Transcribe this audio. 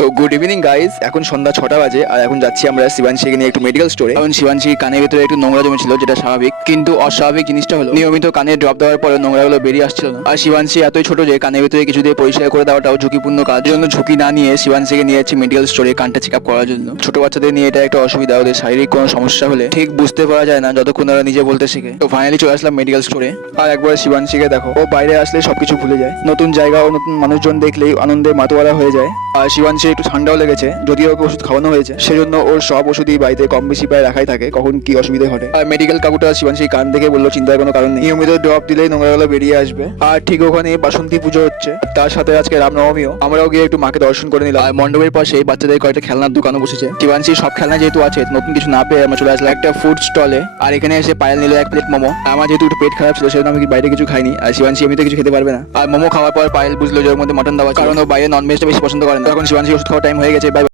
তো good evening guys এখন সন্ধ্যা ছটা বাজে, আর এখন যাচ্ছি আমরা শিবাংশীকে নিয়ে একটু মেডিকেল স্টোরে এখন শিবাংশীর কানের ভিতরে একটু নোংরা জমেছিল, যেটা স্বাভাবিক। কিন্তু অস্বাভাবিক জিনিসটা হলো, নিয়মিত কানে ড্রপ দেওয়ার পরে নোংরাগুলো বেরিয়ে আসছিল না। আর শিবাংশী এতই ছোট যে কানের ভিতরে কিছু দিয়ে পরিষ্কার করে দেওয়াটাও ঝুঁকিপূর্ণ কাজ। জন্য ঝুঁকি না নিয়ে শিবাংশীকে নিয়ে যাচ্ছি মেডিকেল স্টোরে কানটা চেক আপ করার জন্য। ছোট বাচ্চাদের নিয়ে এটা একটা অসুবিধা, ওদের শারীরিক কোনো সমস্যা হলে ঠিক বুঝতে পারা যায় না, যতক্ষণ ওরা নিজে বলতে শিখে। তো ফাইনালি চলে আসলাম মেডিকেল স্টোরে আর একবার শিবাংশীকে দেখো, ও বাইরে আসলে সবকিছু ভুলে যায়। নতুন জায়গা ও নতুন মানুষজন দেখলেই আনন্দে মাতোয়ারা হয়ে যায়। আর শিবাংশী একটু ঠান্ডাও লেগেছে, যদিও ওকে ওষুধ খাওয়ানো হয়েছে, সেজন্য ওর সব ওষুধই বাড়িতে কম বেশি প্রায় রাখাই থাকে, কখন কি অসুবিধা ঘটে। আর মেডিকেল কাকুটা শিবাংশী কান দেখে বলল, চিন্তার কোনো কারণ নেই। নিয়মিত ড্রপ দিলেই নোংরাগুলো বেরিয়ে আসবে। আর ঠিক ওখানে বাসন্তী পুজো হচ্ছে, তার সাথে আজকে রামনবমীও। আমরাও গিয়ে একটু মাকে দর্শন করে নিলাম। আর মণ্ডপের পাশে বাচ্চাদের কয়েকটা খেলনার দোকানও বসেছে। শিবাংশী সব খেলনা যেহেতু আছে, নতুন কিছু না পেয়ে আমরা চলে আসলাম একটা ফুড স্টলে আর এখানে এসে পায়েল নিল এক প্লেট মোমো। আমার যেহেতু একটু পেট খারাপ ছিল, সেজন্য আমি বাইরে কিছু খাইনি। আর শিবাংশী এমনিতে কিছু খেতে পারবে না। আর মোমো খাওয়ার পর পায়েল বুঝলো যে ওর মধ্যে মটন দেওয়া কারণ ও বাইরে নন ভেজটা বেশি পছন্দ করে তখন শিবাংশী ওষুধ খাওয়ার টাইম হয়ে গেছে বাই